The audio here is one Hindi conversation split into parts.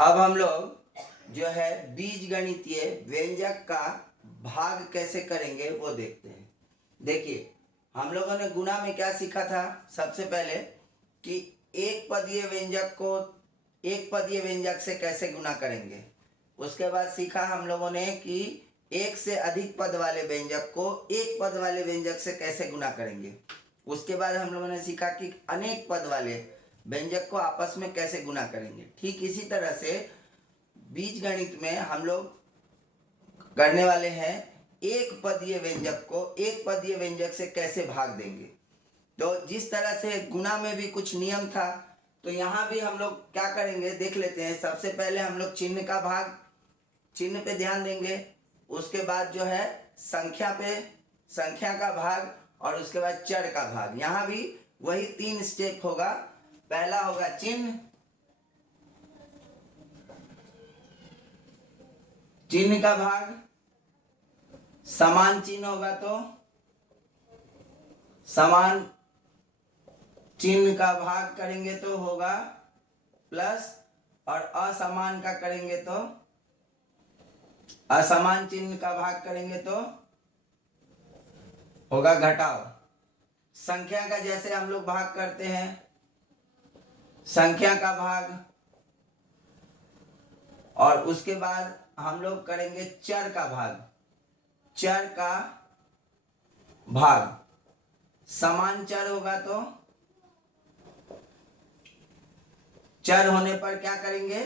अब हम लोग जो है बीजगणितीय व्यंजक का भाग कैसे करेंगे वो देखते हैं। देखिए, हम लोगों ने गुणा में क्या सीखा था? सबसे पहले कि एक पदीय व्यंजक को एक पदीय व्यंजक से कैसे गुणा करेंगे। उसके बाद सीखा हम लोगों ने कि एक से अधिक पद वाले व्यंजक को एक पद वाले व्यंजक से कैसे गुणा करेंगे। उसके बाद हम लोगों ने सीखा कि अनेक पद वाले व्यंजक को आपस में कैसे गुणा करेंगे। ठीक इसी तरह से बीजगणित में हम लोग करने वाले हैं एक पदीय व्यंजक को एक पदीय व्यंजक से कैसे भाग देंगे। तो जिस तरह से गुणा में भी कुछ नियम था, तो यहाँ भी हम लोग क्या करेंगे देख लेते हैं। सबसे पहले हम लोग चिन्ह का भाग, चिन्ह पे ध्यान देंगे। उसके बाद जो है संख्या पे, संख्या का भाग, और उसके बाद चर का भाग। यहाँ भी वही 3 स्टेप होगा। पहला होगा चिन्ह, चिन्ह का भाग, समान चिन्ह होगा तो समान चिन्ह का भाग करेंगे तो होगा प्लस, और असमान का करेंगे तो असमान चिन्ह का भाग करेंगे तो होगा घटाव। संख्या का जैसे हम लोग भाग करते हैं, संख्या का भाग, और उसके बाद हम लोग करेंगे चर का भाग, चर का भाग। समान चर होगा तो चर होने पर क्या करेंगे,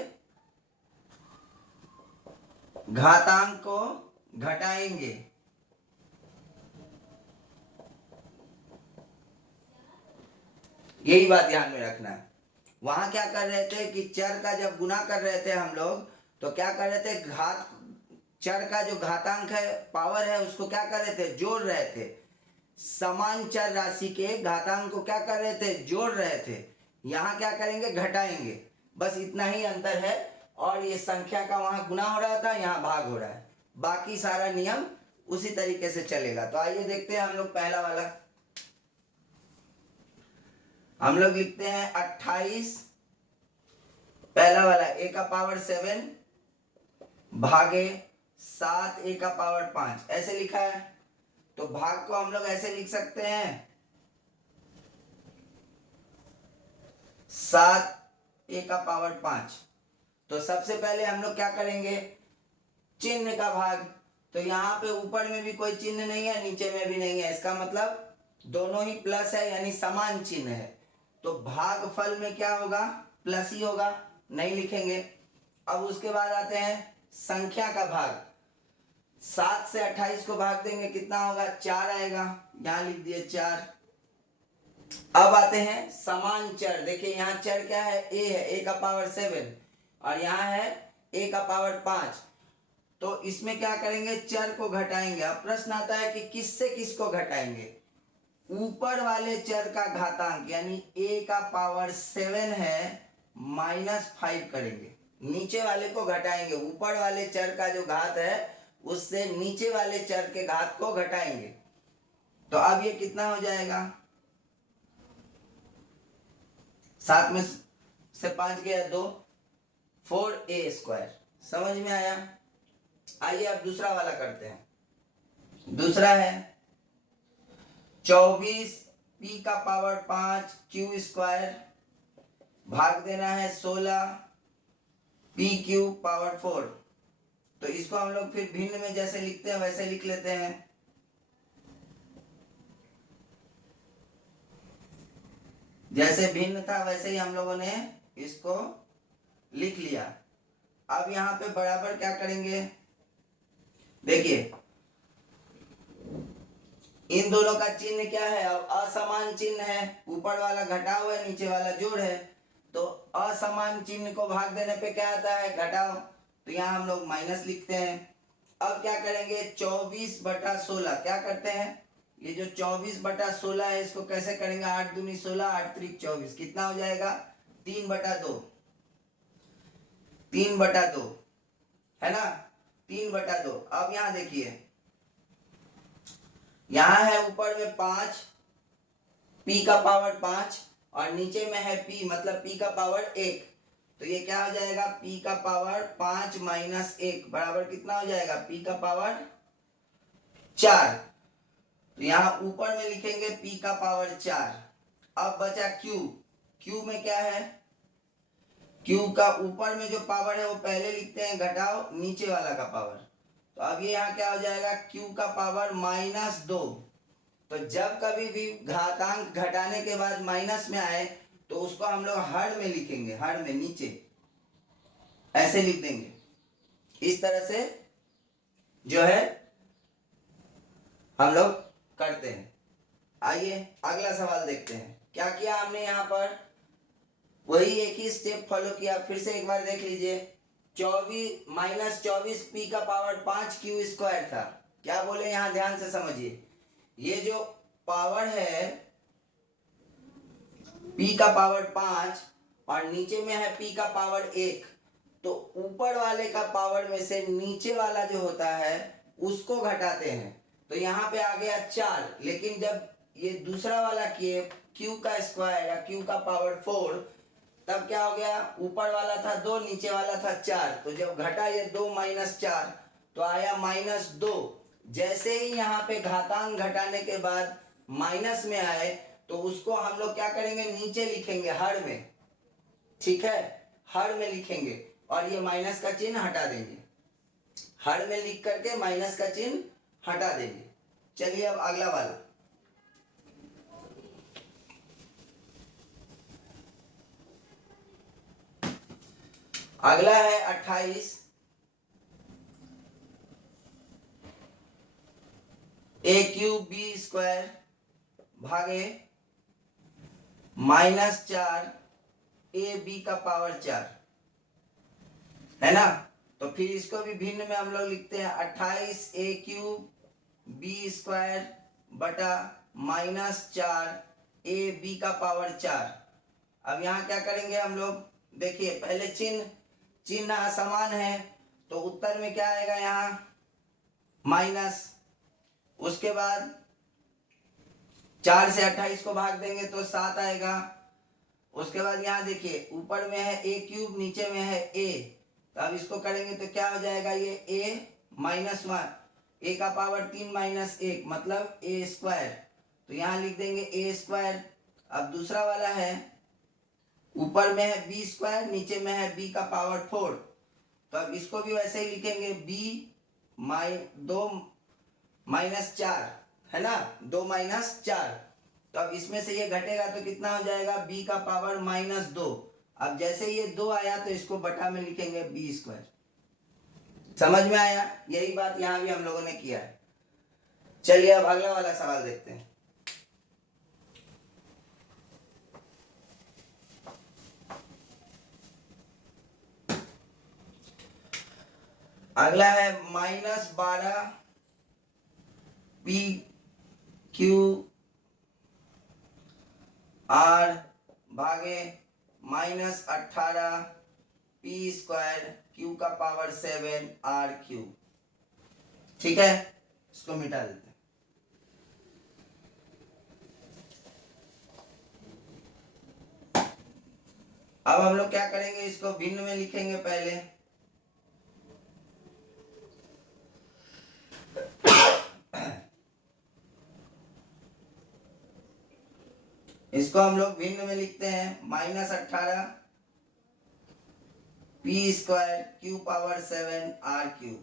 घातांक को घटाएंगे। यही बात ध्यान में रखना है। वहां क्या कर रहे थे कि चर का जब गुना कर रहे थे हम लोग, तो क्या कर रहे थे, घात, चर का जो घातांक है, पावर है, उसको क्या कर रहे थे, जोड़ रहे थे। समान चर राशि के घातांक को क्या कर रहे थे, जोड़ रहे थे। यहाँ क्या करेंगे, घटाएंगे। बस इतना ही अंतर है। और ये संख्या का वहां गुना हो रहा था, यहाँ भाग हो रहा है। बाकी सारा नियम उसी तरीके से चलेगा। तो आइए देखते हैं हम लोग पहला वाला। हम लोग लिखते हैं 28, पहला वाला a का पावर 7 भागे 7 a का पावर 5, ऐसे लिखा है। तो भाग को हम लोग ऐसे लिख सकते हैं, 7 a का पावर 5। तो सबसे पहले हम लोग क्या करेंगे, चिन्ह का भाग। तो यहाँ पे ऊपर में भी कोई चिन्ह नहीं है, नीचे में भी नहीं है, इसका मतलब दोनों ही प्लस है, यानी समान चिन्ह है। तो भागफल में क्या होगा, प्लस ही होगा, नहीं लिखेंगे। अब उसके बाद आते हैं संख्या का भाग। 7 से 28 को भाग देंगे, कितना होगा, 4 आएगा, यहाँ लिख दिए 4। अब आते हैं समान चर। देखिए यहाँ चर क्या है, a है, a का पावर 7, और यहाँ है a का पावर 5। तो इसमें क्या करेंगे, चर को घटाएंगे। अब प्रश्न आता है कि किससे किसको घटाएंगे। ऊपर वाले चर का घातांक यानी a का पावर 7 है, -5 करेंगे, नीचे वाले को घटाएंगे। ऊपर वाले चर का जो घात है उससे नीचे वाले चर के घात को घटाएंगे। तो अब ये कितना हो जाएगा, 7 में से 5 गया 2, 4a²। समझ में आया। आइए अब दूसरा वाला करते हैं। दूसरा है 24 p का पावर 5 q² भाग देना है 16 p³ पावर 4। तो इसको हम लोग फिर भिन्न में जैसे लिखते हैं वैसे लिख लेते हैं। जैसे भिन्न था वैसे ही हम लोगों ने इसको लिख लिया। अब यहाँ पे बराबर क्या करेंगे, देखिए इन दोनों का चिन्ह क्या है, अब असमान चिन्ह है। ऊपर वाला घटाव है, नीचे वाला जोड़ है। तो असमान चिन्ह को भाग देने पे क्या आता है, घटाव। तो यहाँ हम लोग माइनस लिखते हैं। अब क्या करेंगे, 24/16 क्या करते हैं, ये जो 24/16 है इसको कैसे करेंगे, 8 दूनी 16, 8 त्रिक 24, कितना हो जाएगा, 3/2, 3/2 है ना, 3/2। अब यहाँ देखिए, यहाँ है ऊपर में 5 p का पावर 5 और नीचे में है p, मतलब p का पावर 1। तो ये क्या हो जाएगा, p का पावर 5 माइनस 1 बराबर कितना हो जाएगा, p का पावर 4। तो यहां ऊपर में लिखेंगे p का पावर 4। अब बचा q, q में क्या है, q का ऊपर में जो पावर है वो पहले लिखते हैं, घटाओ नीचे वाला का पावर। तो अब ये यहाँ क्या हो जाएगा, q का पावर -2। तो जब कभी भी घातांक घटाने के बाद माइनस में आए तो उसको हम लोग हर में लिखेंगे, हर में नीचे ऐसे लिख देंगे। इस तरह से जो है हम लोग करते हैं। आइए अगला सवाल देखते हैं। क्या किया हमने यहाँ पर, वही एक ही स्टेप फॉलो किया। फिर से एक बार देख लीजिए, 24 - 24 p का पावर 5 q स्क्वायर था। क्या बोले यहाँ, ध्यान से समझिए। ये जो पावर है p का पावर 5 और नीचे में है p का पावर 1, तो ऊपर वाले का पावर में से नीचे वाला जो होता है उसको घटाते हैं। तो यहाँ पे आ गया 4, लेकिन जब ये दूसरा वाला किए q का स्क्वायर या q का पावर 4, तब क्या हो गया, ऊपर वाला था 2, नीचे वाला था 4। तो जब घटा ये 2 - 4 तो आया -2। जैसे ही यहाँ पे घातांक घटाने के बाद माइनस में आए तो उसको हम लोग क्या करेंगे, नीचे लिखेंगे हर में। ठीक है, हर में लिखेंगे और ये माइनस का चिन्ह हटा देंगे। हर में लिख करके माइनस का चिन्ह हटा देंगे। चलिए अब अगला वाला, अगला है 28 a³ b स्क्वायर भागे -4 ab का पावर 4, है ना। तो फिर इसको भी भिन्न में हम लोग लिखते हैं 28 a³ b स्क्वायर बटा -4 ab का पावर 4। अब यहाँ क्या करेंगे हम लोग, देखिए पहले चिन्ह समान है तो उत्तर में क्या आएगा, यहाँ माइनस। उसके बाद 4 से 28 को भाग देंगे तो 7 आएगा। उसके बाद यहाँ देखिए ऊपर में है a³, नीचे में है a, तो अब इसको करेंगे तो क्या हो जाएगा, ये a -1, a का पावर 3 - 1 मतलब a स्क्वायर। तो यहाँ लिख देंगे a स्क्वायर। अब दूसरा वाला है, ऊपर में है b स्क्वायर, नीचे में है b का पावर 4, तो अब इसको भी वैसे ही लिखेंगे b 2 - 4, है ना, 2 - 4। तो अब इसमें से ये घटेगा तो कितना हो जाएगा, b का पावर -2। अब जैसे ये 2 आया तो इसको बटा में लिखेंगे b स्क्वायर। समझ में आया, यही बात यहाँ भी हम लोगों ने किया है। चलिए अब अगला वाला सवाल देखते हैं। अगला है -12 p³ r भागे -18 p स्क्वायर q का पावर 7 r³। ठीक है, इसको मिटा देते हैं। अब हम लोग क्या करेंगे, इसको भिन्न में लिखेंगे पहले। इसको हम लोग भिन्न में लिखते हैं -18 p square q power 7 r³।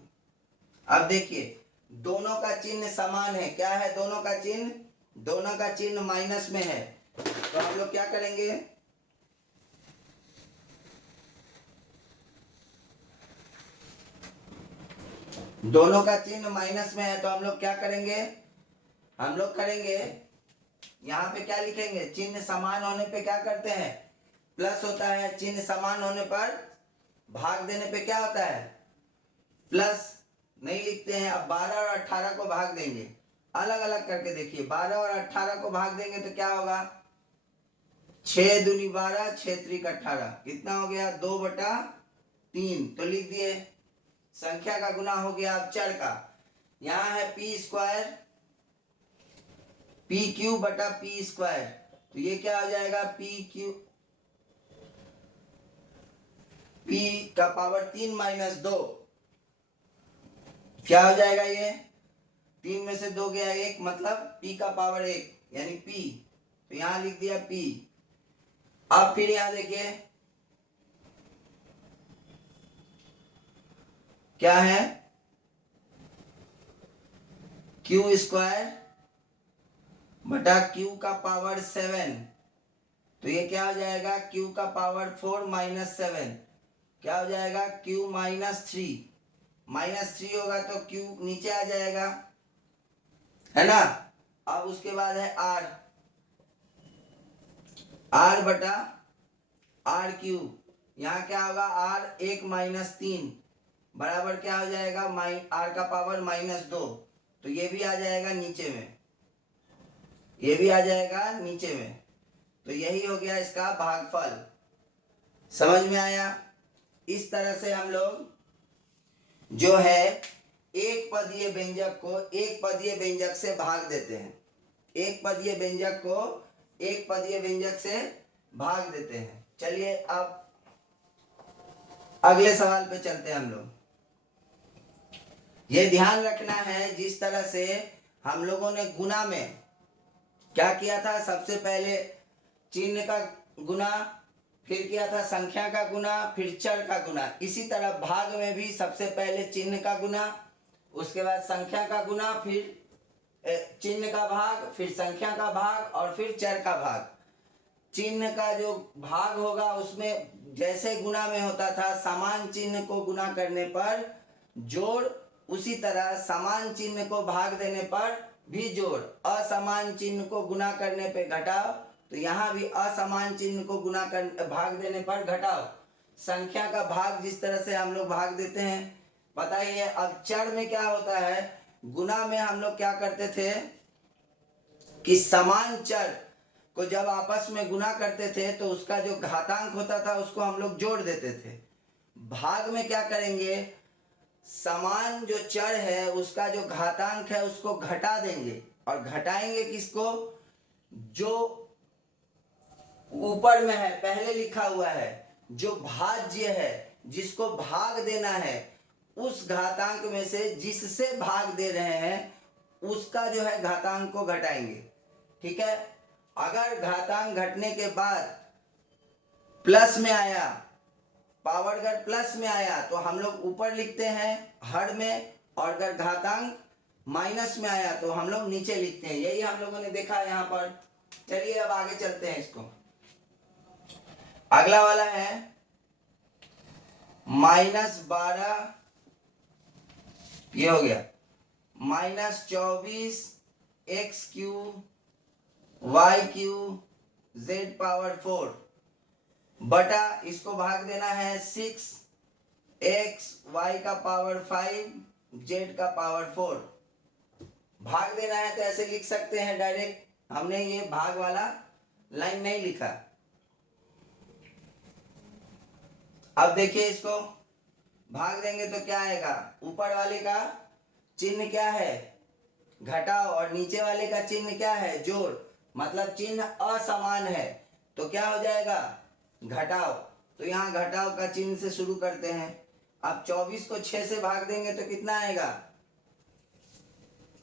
अब देखिए दोनों का चिन्ह समान है। क्या है दोनों का चिन्ह, दोनों का चिन्ह माइनस में है। तो हम लोग क्या करेंगे, दोनों का चिन्ह माइनस में है तो हम लोग क्या करेंगे, हम लोग करेंगे यहाँ पे क्या लिखेंगे, चिन्ह समान होने पे क्या करते हैं, प्लस होता है। चिन्ह समान होने पर भाग देने पे क्या होता है, प्लस। नहीं लिखते हैं। अब 12 और 18 को भाग देंगे, अलग अलग करके देखिए। 12 और 18 को भाग देंगे तो क्या होगा, 6 दूनी 12, 6 त्रिक 18, कितना हो गया, 2/3। तो लिख दिए, संख्या का गुना हो गया। अब चर का, यहाँ है p स्क्वायर pq बटा p स्क्वायर, तो ये क्या हो जाएगा, pq p का पावर 3 माइनस 2, क्या हो जाएगा ये? 3 में से 2 गया 1, मतलब p का पावर 1 यानी p, तो यहां लिख दिया p। अब फिर यहां देखिए क्या है, क्यू स्क्वायर बटा क्यू का पावर 7, तो ये क्या हो जाएगा, क्यू का पावर 4 माइनस 7, क्या हो जाएगा, क्यू माइनस 3, माइनस 3 होगा तो क्यू नीचे आ जाएगा, है ना। अब उसके बाद है आर, आर बटा आर क्यूब, यहाँ क्या होगा, आर 1 माइनस 3 बराबर क्या हो जाएगा, आर का पावर माइनस 2, तो ये भी आ जाएगा नीचे में, ये भी आ जाएगा नीचे में, तो यही हो गया इसका भागफल। समझ में आया? इस तरह से हम लोग जो है एक पदीय व्यंजक को एक पदीय व्यंजक से भाग देते हैं, एक पदीय व्यंजक को एक पदीय व्यंजक से भाग देते हैं। चलिए अब अगले सवाल पे चलते हैं हम लोग। ये ध्यान रखना है, जिस तरह से हम लोगों ने गुणा में क्या किया था, सबसे पहले चिन्ह का गुना, फिर किया था संख्या का गुना, फिर चर का गुना, इसी तरह भाग में भी सबसे पहले चिन्ह का गुना, उसके बाद संख्या का गुना, फिर चिन्ह का भाग, फिर संख्या का भाग और फिर चर का भाग। चिन्ह का जो भाग होगा उसमें जैसे गुना में होता था समान चिन्ह को गुना करने पर जोड़, उसी तरह समान चिन्ह को भाग देने पर भी जोड़, असमान चिन्ह को गुना करने पे घटाओ, तो यहाँ भी असमान चिन्ह को गुना कर भाग देने पर घटाओ। संख्या का भाग जिस तरह से हम लोग भाग देते हैं पता ही है। अब चर में क्या होता है, गुना में हम लोग क्या करते थे कि समान चर को जब आपस में गुना करते थे तो उसका जो घातांक होता था उसको हम लोग जोड़ देते थे। भाग में क्या करेंगे, समान जो चर है उसका जो घातांक है उसको घटा देंगे, और घटाएंगे किसको, जो ऊपर में है पहले लिखा हुआ है, जो भाज्य है जिसको भाग देना है, उस घातांक में से जिससे भाग दे रहे हैं उसका जो है घातांक को घटाएंगे। ठीक है, अगर घातांक घटने के बाद प्लस में आया, पावर अगर प्लस में आया तो हम लोग ऊपर लिखते हैं हर में, और अगर घातांक माइनस में आया तो हम लोग नीचे लिखते हैं। यही हम लोगों ने देखा है यहाँ पर। चलिए अब आगे चलते हैं इसको। अगला वाला है -12, ये हो गया -24 X cube Y cube Z power 4 बटा, इसको भाग देना है 6 एक्स वाई का पावर 5 जेड का पावर 4। भाग देना है तो ऐसे लिख सकते हैं डायरेक्ट, हमने ये भाग वाला लाइन नहीं लिखा। अब देखिए इसको भाग देंगे तो क्या आएगा, ऊपर वाले का चिन्ह क्या है, घटाओ, और नीचे वाले का चिन्ह क्या है, जोड़, मतलब चिन्ह असमान है तो क्या हो जाएगा, घटाओ। तो यहाँ घटाओ का चिन्ह से शुरू करते हैं। अब 24 को 6 से भाग देंगे तो कितना आएगा,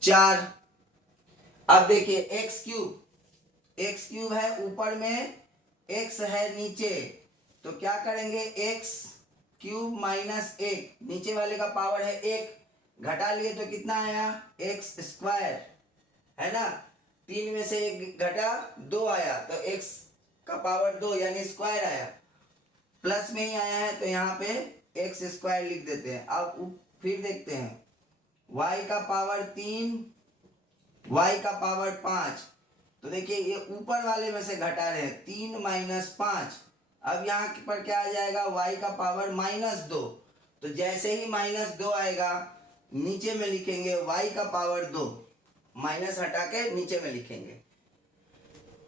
4। अब देखिए एक्स क्यूब है ऊपर में, एक्स है नीचे, तो क्या करेंगे, एक्स क्यूब माइनस 1, नीचे वाले का पावर है 1, घटा लिए तो कितना आया, एक्स स्क्वायर, है ना। 3 में से 1 घटा 2 आया तो एक्स का पावर 2 यानी स्क्वायर आया, प्लस में ही आया है तो यहाँ पे एक्स स्क्वायर लिख देते हैं। अब फिर देखते हैं y का पावर 3, y का पावर 5, तो देखिए ये ऊपर वाले में से घटा रहे हैं, 3 माइनस 5, अब यहाँ पर क्या आ जाएगा, y का पावर -2, तो जैसे ही -2 आएगा नीचे में लिखेंगे y का पावर 2, माइनस हटा के नीचे में लिखेंगे।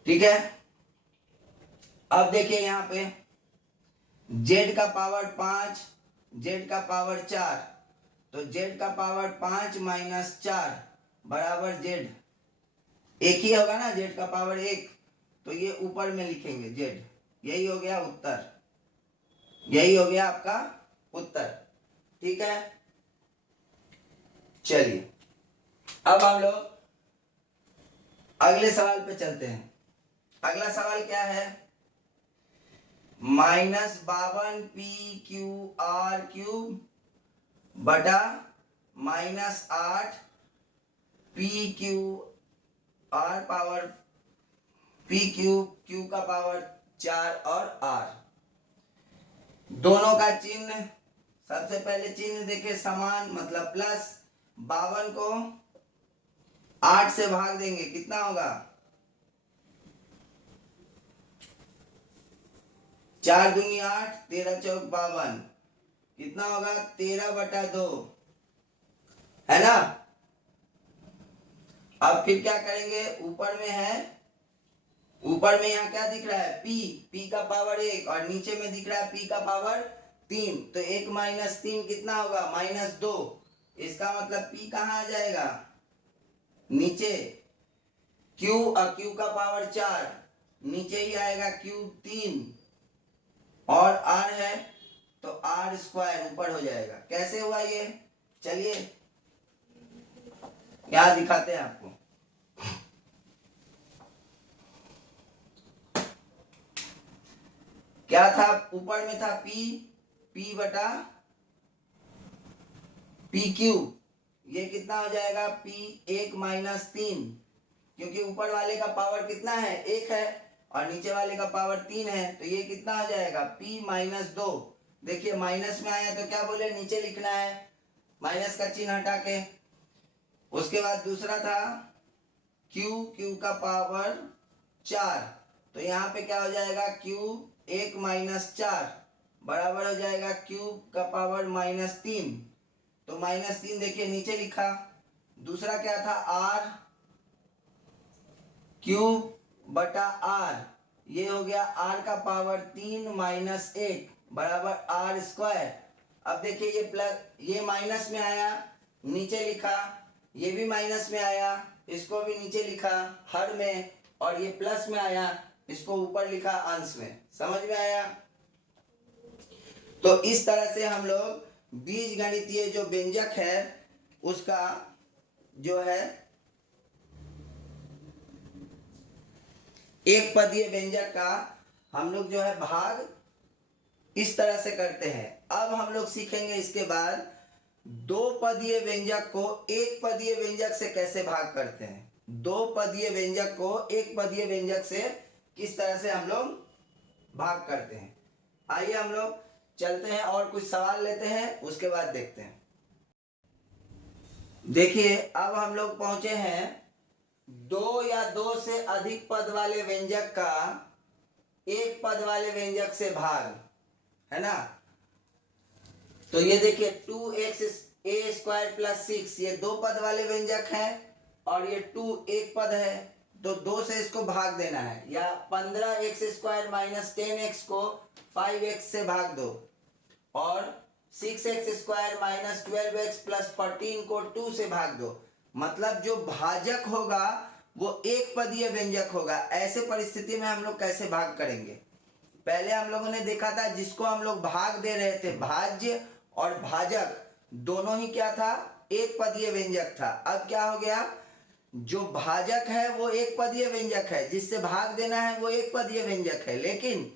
ठीक है, अब देखिए यहाँ पे z का पावर 5, z का पावर 4, तो z का पावर 5 माइनस 4 बराबर z, एक ही होगा ना, z का पावर 1, तो ये ऊपर में लिखेंगे z, यही हो गया उत्तर। यही हो गया आपका उत्तर। ठीक है, चलिए अब हम लोग अगले सवाल पे चलते हैं। अगला सवाल क्या है? -52 PQR³ बटा -8 PQR पावर Q का पावर 4 और R, दोनों का चिन्ह, सबसे पहले चिन्ह देखे समान मतलब प्लस। 52 को 8 से भाग देंगे, कितना होगा? 4 दूनी 8, 13 चौक 52, कितना होगा? 13/2, है ना। अब फिर क्या करेंगे? ऊपर में है, ऊपर में यहाँ क्या दिख रहा है? P का पावर 1 और नीचे में दिख रहा है P का पावर 3, तो 1 - 3 कितना होगा? -2। इसका मतलब P कहाँ आ जाएगा? नीचे। Q का पावर 4 नीचे ही आएगा, Q 3 और R है तो R² ऊपर हो जाएगा। कैसे हुआ ये? चलिए यहाँ दिखाते हैं आपको। क्या था? ऊपर में था P बटा PQ, ये कितना हो जाएगा? P 1 - 3, क्योंकि ऊपर वाले का पावर कितना है? 1 है और नीचे वाले का पावर 3 है, तो ये कितना हो जाएगा? P -2। देखिए माइनस में आया तो क्या बोले? नीचे लिखना है, माइनस का चिन्ह हटा के। उसके बाद दूसरा था Q का पावर 4, तो यहाँ पे क्या हो जाएगा? Q 1 - 4 बराबर हो जाएगा Q का पावर -3, तो -3 देखिए नीचे लिखा। दूसरा क्या था? R Q बटा R, ये हो गया R का पावर 3 - 1 बराबर R²। अब देखिए ये प्लस, ये माइनस में आया, नीचे लिखा, ये भी माइनस में आया, इसको भी नीचे लिखा हर में, और ये प्लस में आया, इसको ऊपर लिखा अंश में। समझ में आया? तो इस तरह से हम लोग बीज गणितीय जो व्यंजक है उसका जो है एक पदीय व्यंजक का हम लोग जो है भाग इस तरह से करते हैं। अब हम लोग सीखेंगे इसके बाद दो पदीय व्यंजक को एक पदीय व्यंजक से कैसे भाग करते हैं। दो पदीय व्यंजक को एक पदीय व्यंजक से किस तरह से हम लोग भाग करते हैं। आइए हम लोग चलते हैं और कुछ सवाल लेते हैं, उसके बाद देखते हैं। देखिए अब हम लोग पहुंचे हैं दो या दो से अधिक पद वाले व्यंजक का एक पद वाले व्यंजक से भाग, है ना। तो ये देखिए 2xa² + 6 ये दो पद वाले व्यंजक हैं और ये 2 एक पद है, तो 2 से इसको भाग देना है। या 15x² - 10x को 5x से भाग दो, और 6x² - 12x + 14 को 2 से भाग दो। मतलब जो भाजक होगा वो एक पदीय व्यंजक होगा। ऐसे परिस्थिति में हम लोग कैसे भाग करेंगे? पहले हम लोगों ने देखा था जिसको हम लोग भाग दे रहे थे, भाज्य और भाजक दोनों ही क्या था? एक पदीय व्यंजक था। अब क्या हो गया? जो भाजक है वो एक पदीय व्यंजक है, जिससे भाग देना है वो एक पदीय व्यंजक है, लेकिन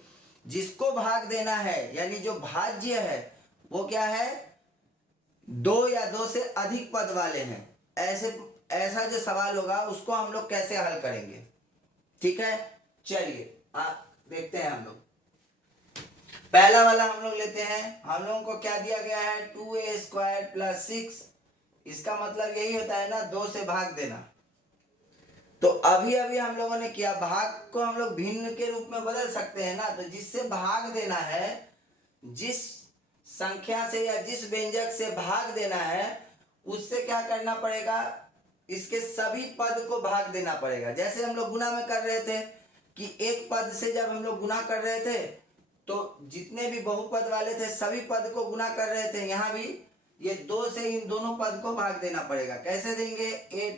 जिसको भाग देना है यानी जो भाज्य है वो क्या है? दो या दो से अधिक पद वाले हैं। ऐसा जो सवाल होगा उसको हम लोग कैसे हल करेंगे? ठीक है, चलिए देखते हैं। हम लोग पहला वाला हम लोग लेते हैं। हम लोगों को क्या दिया गया है? 2a² + 6, इसका मतलब यही होता है ना, 2 से भाग देना। तो अभी अभी हम लोगों ने किया, भाग को हम लोग भिन्न के रूप में बदल सकते हैं ना। तो जिससे भाग देना है, जिस संख्या से या जिस व्यंजक से भाग देना है, उससे क्या करना पड़ेगा? इसके सभी पद को भाग देना पड़ेगा। जैसे हम लोग गुणा में कर रहे थे कि एक पद से जब हम लोग गुणा कर रहे थे तो जितने भी बहुपद वाले थे सभी पद को गुणा कर रहे थे, यहाँ भी ये 2 से इन दोनों पद को भाग देना पड़ेगा। कैसे देंगे?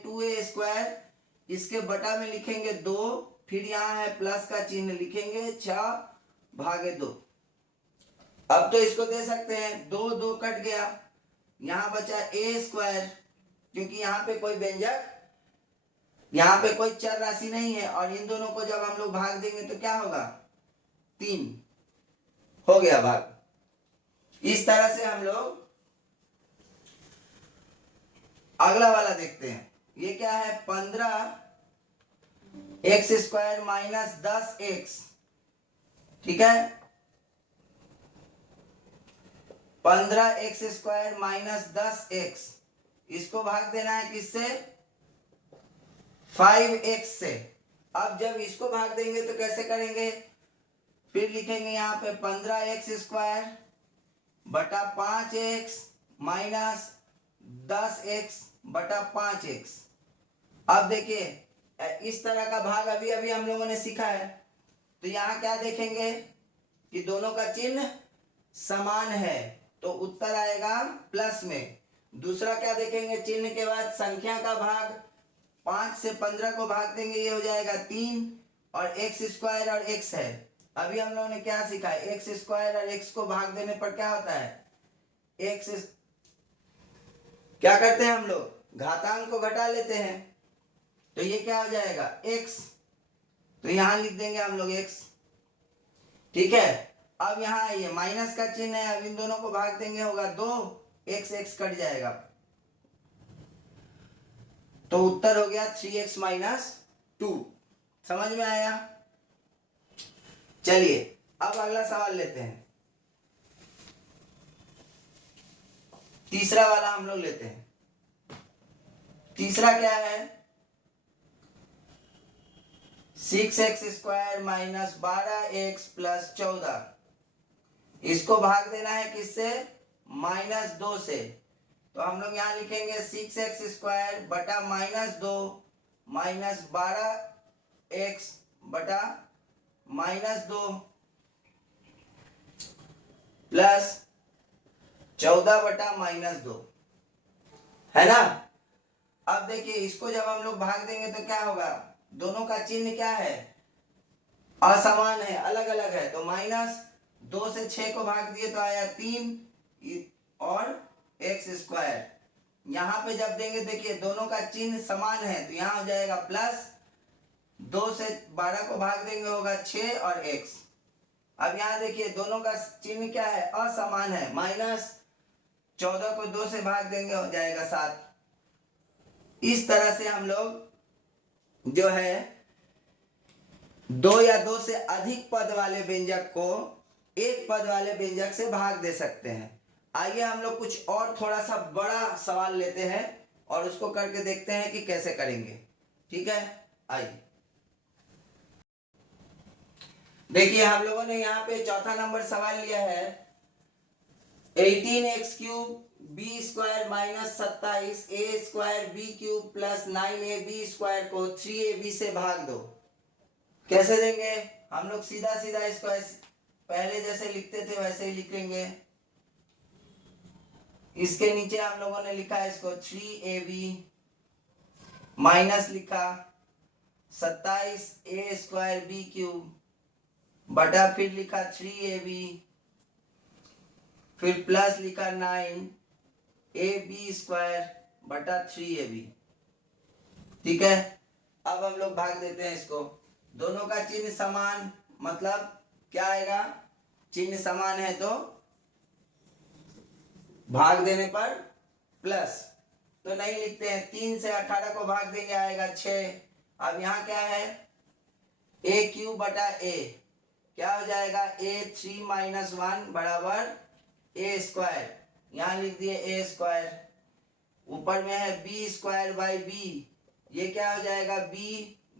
2a², इसके बटा में लिखेंगे 2, फिर यहाँ है प्लस का चिन्ह लिखेंगे 6/2। अब तो इसको दे सकते हैं, दो दो कट गया, यहां बचा ए स्क्वायर, क्योंकि यहाँ पे कोई व्यंजक, यहाँ पे कोई चर राशि नहीं है, और इन दोनों को जब हम लोग भाग देंगे तो क्या होगा, 3 हो गया भाग। इस तरह से हम लोग अगला वाला देखते हैं। ये क्या है, 15x² माइनस 10x, ठीक है, 15x² माइनस 10x, इसको भाग देना है किससे, 5x से। अब जब इसको भाग देंगे तो कैसे करेंगे, फिर लिखेंगे यहाँ पे 15x² बटा 5x माइनस 10x बटा 5x। अब देखिए इस तरह का भाग अभी अभी हम लोगों ने सीखा है, तो यहाँ क्या देखेंगे कि दोनों का चिन्ह समान है, तो उत्तर आएगा प्लस में। दूसरा क्या देखेंगे, चिन्ह के बाद संख्या का भाग, 5 से 15 को भाग देंगे, ये हो जाएगा 3, और x² और x है। अभी हम लोगों ने क्या सीखा है, x² और x को भाग देने पर क्या होता है, x, क्या करते हैं हम लोग, घातांक को घटा लेते हैं, तो ये क्या हो जाएगा x, तो यहां लिख देंगे हम लोग x, ठीक है। अब यहाँ आइए, माइनस का चिन्ह है, अब इन दोनों को भाग देंगे, होगा 2, x कट जाएगा, तो उत्तर हो गया 3x माइनस 2। समझ में आया। चलिए अब अगला सवाल लेते हैं, तीसरा वाला हम लोग लेते हैं। तीसरा क्या है, 6x² माइनस 12x प्लस 14, इसको भाग देना है किससे, -2 से। तो हम लोग यहाँ लिखेंगे 6x² बटा -2 माइनस 12x बटा -2 प्लस 14 बटा -2, है ना। अब देखिए इसको जब हम लोग भाग देंगे तो क्या होगा, दोनों का चिन्ह क्या है, असमान है, अलग अलग है, तो -2 से 6 को भाग दिए तो आया 3 और x²। यहाँ पे जब देंगे देखिए दोनों का चिन्ह समान है, तो यहाँ हो जाएगा प्लस, 2 से 12 को भाग देंगे होगा 6 और x। अब यहाँ देखिए दोनों का चिन्ह क्या है, असमान है, -14 को 2 से भाग देंगे हो जाएगा 7। इस तरह से हम लोग जो है 2 या 2 से अधिक पद वाले व्यंजक को एक पद वाले व्यंजक से भाग दे सकते हैं। आइए हम लोग कुछ और थोड़ा सा बड़ा सवाल लेते हैं और उसको करके देखते हैं कि कैसे करेंगे, ठीक है। आइए देखिए हम लोगों ने यहाँ पे चौथा नंबर सवाल लिया है, 18x³ b² minus 27 a² b³ plus 9ab² को 3ab से भाग दो। कैसे देंगे, हम लोग सीधा सीधा इसको पहले जैसे लिखते थे वैसे ही लिखेंगे। इसके नीचे हम लोगों ने लिखा है इसको 3ab माइनस लिखा 27 a² b³ बटा फिर लिखा 3ab, फिर प्लस लिखा 9ab² बटा 3ab, ठीक है। अब हम लोग भाग देते हैं इसको, दोनों का चिन्ह समान, मतलब क्या आएगा, चिन्ह समान है तो भाग देने पर प्लस, तो नहीं लिखते हैं। 3 से 18 को भाग देंगे आएगा 6। अब यहाँ क्या है, a³ बटा a, क्या हो जाएगा, a3 माइनस 1 बराबर a², यहाँ लिख दिए a²। ऊपर में है b² बाई b, ये क्या हो जाएगा, b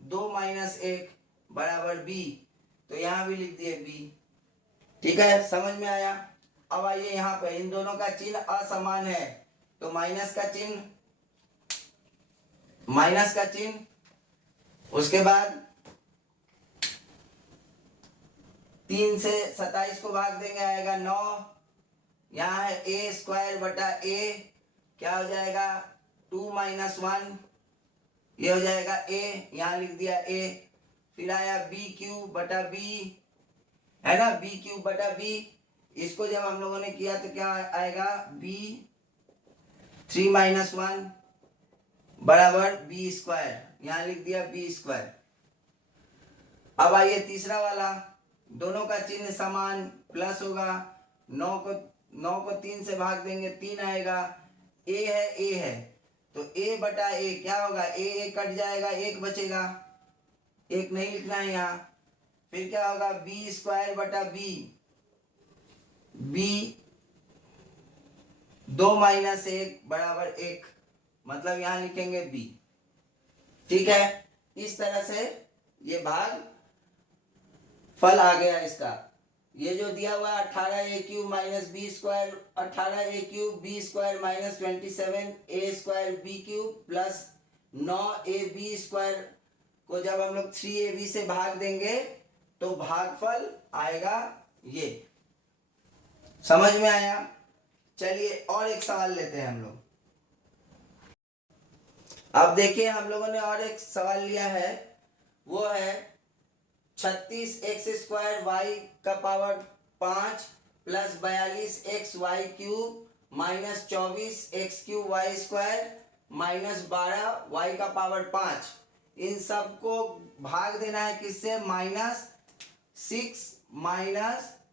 2 माइनस 1 बराबर b, तो यहाँ भी लिख दिए b, ठीक है। समझ में आया। अब आइए यहाँ पे इन दोनों का चिन्ह असमान है, तो माइनस का चिन्ह, उसके बाद 3 से 27 को भाग देंगे आएगा 9, यहाँ है a² बटा a, क्या हो जाएगा 2 माइनस 1, ये हो जाएगा a, यहाँ लिख दिया a, फिर आया b³ बटा b, है ना, b³ बटा b, इसको जब हम लोगों ने किया तो क्या आएगा, b 3 माइनस 1 बराबर b स्क्वायर, यहां लिख दिया b स्क्वायर। अब आइए तीसरा वाला, दोनों का चिन्ह समान, प्लस होगा, 9 को 3 से भाग देंगे 3 आएगा, a है तो a बटा a क्या होगा, a कट जाएगा, 1 बचेगा, 1 नहीं लिखना है यहाँ। फिर क्या होगा, b स्क्वायर बटा b 2 माइनस 1 बराबर 1, मतलब यहां लिखेंगे b। ठीक है, इस तरह से ये भाग फल आ गया इसका। ये जो दिया हुआ 18a³ minus b square, 18a³ b square minus 27a square b³ plus 9ab square को जब हम लोग 3ab से भाग देंगे तो भागफल आएगा ये। समझ में आया? चलिए और एक सवाल लेते हैं हम लोग। अब देखिए हम लोगों ने और एक सवाल लिया है, वो है 36x स्क्वायर वाई का power 5 plus 42x Y cube minus 24x³ Y square minus 12 Y का पावर 5। इन सबको भाग देना है किससे,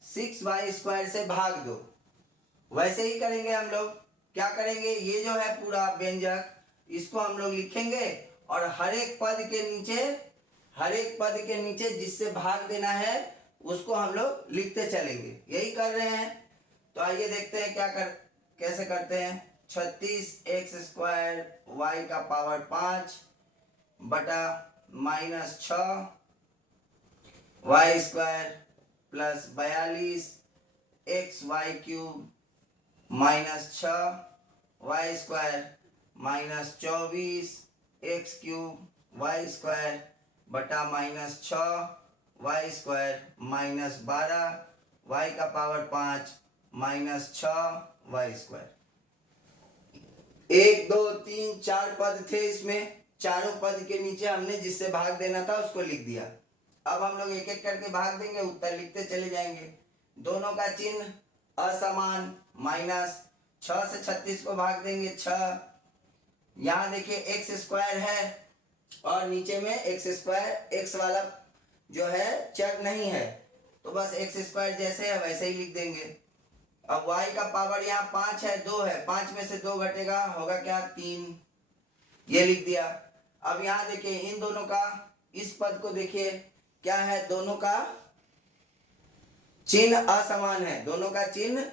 -6 वाई स्क्वायर से भाग दो। वैसे ही करेंगे हम लोग। क्या करेंगे, ये जो है पूरा व्यंजक इसको हम लोग लिखेंगे और हर एक पद के नीचे जिससे भाग देना है उसको हम लोग लिखते चलेंगे। यही कर रहे हैं। तो आइए देखते हैं कैसे करते हैं। 36x स्क्वायर वाई का पावर 5 बटा -6 Y square plus 42x Y cube minus 6 Y square minus 24x³ Y square बटा -6 वाई स्क्वायर माइनस 12 वाई का पावर 5 माइनस 6 वाई स्क्वायर। 1 2 3 4 पद थे इसमें, चारों पद के नीचे हमने जिससे भाग देना था उसको लिख दिया। अब हम लोग एक एक करके भाग देंगे, उत्तर लिखते चले जाएंगे। दोनों का चिन्ह असमान, माइनस 6 से 36 को भाग देंगे 6। यहाँ देखिए एक्स स्क्वायर है और नीचे में एक्स स्क्वायर, एक्स वाला जो है चर नहीं है तो बस एक्स स्क्वायर जैसे है वैसे ही लिख देंगे। अब y का पावर यहाँ 5 है, 2 है, 5 में से 2 घटेगा, होगा क्या 3, ये लिख दिया। अब यहाँ देखिए इन दोनों का, इस पद को देखिए क्या है, दोनों का चिन्ह असमान है, दोनों का चिन्ह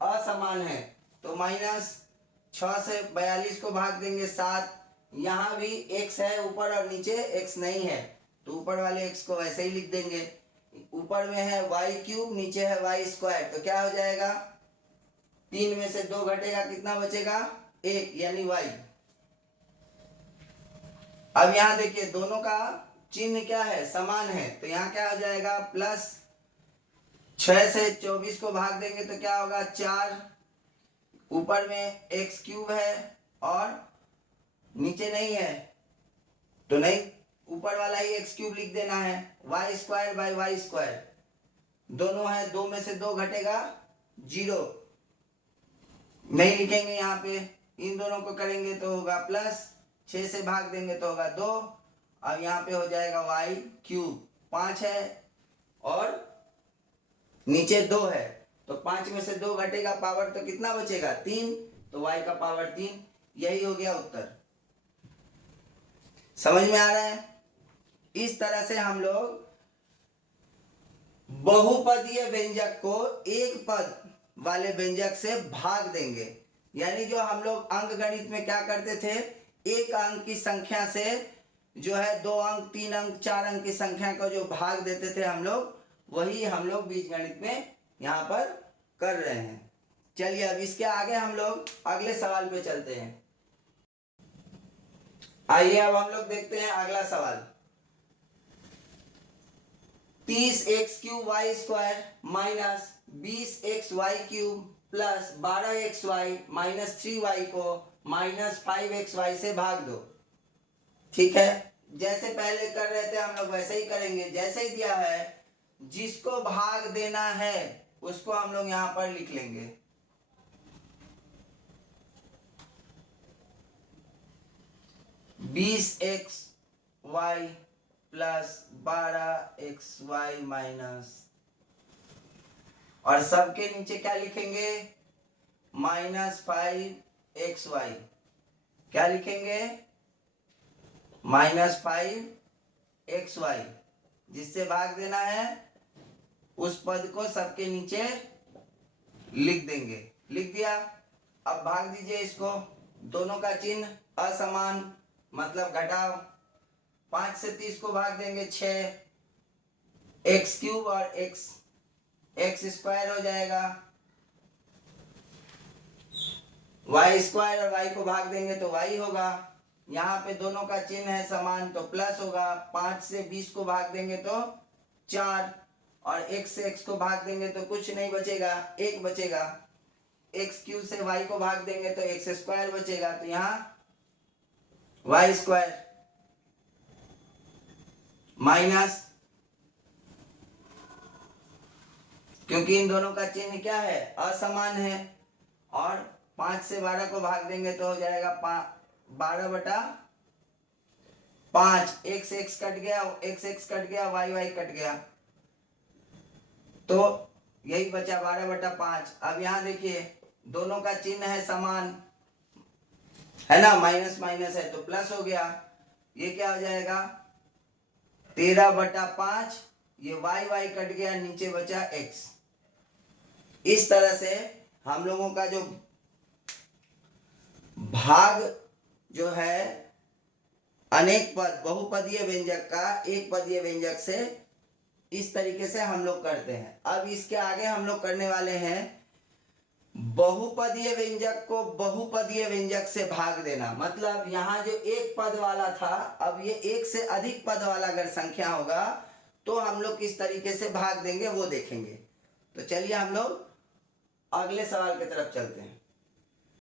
असमान है तो -6 से 42 को भाग देंगे 7। यहाँ भी x है ऊपर और नीचे x नहीं है तो ऊपर वाले x को वैसे ही लिख देंगे। ऊपर में है y³, नीचे है y स्क्वायर, तो क्या हो जाएगा, 3 में से 2 घटेगा, कितना बचेगा 1 यानी y। अब यहाँ देखिए दोनों का चिन्ह क्या है, समान है, तो यहाँ क्या हो जाएगा, प्लस 6 से 24 को भाग देंगे तो क्या होगा 4, ऊपर में x³ है और नीचे नहीं है तो नहीं, ऊपर वाला ही x³ लिख देना है, y square by Y square, दोनों है, 2 में से 2 घटेगा 0, नहीं लिखेंगे यहाँ पे। इन दोनों को करेंगे तो होगा प्लस, 6 से भाग देंगे तो होगा 2, अब यहाँ पे हो जाएगा y³, 5 है और नीचे 2 है तो 5 में से 2 घटेगा, पावर तो कितना बचेगा 3, तो y का पावर 3। यही हो गया उत्तर। समझ में आ रहा है? इस तरह से हम लोग बहुपदीय व्यंजक को एक पद वाले व्यंजक से भाग देंगे। यानी जो हम लोग अंकगणित में क्या करते थे, एक अंक की संख्या से जो है 2 अंक 3 अंक 4 अंक की संख्या को जो भाग देते थे हम लोग, वही हम लोग बीजगणित में यहाँ पर कर रहे हैं। चलिए अब इसके आगे हम लोग अगले सवाल पे चलते हैं। आइए अब हम लोग देखते हैं अगला सवाल। 30x³ Y square minus 20xy³ plus 12xy minus 3y को माइनस 5xy से भाग दो। ठीक है, जैसे पहले कर रहे थे हम लोग वैसे ही करेंगे। जैसे ही दिया है जिसको भाग देना है उसको हम लोग यहाँ पर लिख लेंगे। 20xy प्लस 12xy माइनस, और सबके नीचे क्या लिखेंगे, -5xy। क्या लिखेंगे, -5xy। जिससे भाग देना है उस पद को सबके नीचे लिख देंगे। लिख दिया। अब भाग दीजिए इसको। दोनों का चिन्ह असमान, मतलब घटाव। 5 से 30 को भाग देंगे 6, x³ और x² हो जाएगा। y² और y को भाग देंगे तो y होगा। यहाँ पे दोनों का चिन्ह है समान तो प्लस होगा। 5 से 20 को भाग देंगे तो 4, और x से x को भाग देंगे तो कुछ नहीं बचेगा, 1 बचेगा। x³ से y को भाग देंगे तो x² बचेगा, तो यहाँ y² माइनस, क्योंकि इन दोनों का चिन्ह क्या है, असमान है। और 5 से 12 को भाग देंगे तो हो जाएगा 12/5। x कट गया, x कट गया, y कट गया, तो यही बचा 12/5। अब यहाँ देखिए दोनों का चिन्ह है समान, है ना, माइनस माइनस है तो प्लस हो गया। ये क्या हो जाएगा, 13/5। ये y कट गया, नीचे बचा x। इस तरह से हम लोगों का जो भाग जो है अनेक पद बहुपदीय व्यंजक का एक पदीय व्यंजक से इस तरीके से हम लोग करते हैं। अब इसके आगे हम लोग करने वाले हैं बहुपदीय व्यंजक को बहुपदीय व्यंजक से भाग देना। मतलब यहाँ जो एक पद वाला था, अब ये एक से अधिक पद वाला अगर संख्या होगा तो हम लोग किस तरीके से भाग देंगे वो देखेंगे। तो चलिए हम लोग अगले सवाल की तरफ चलते हैं।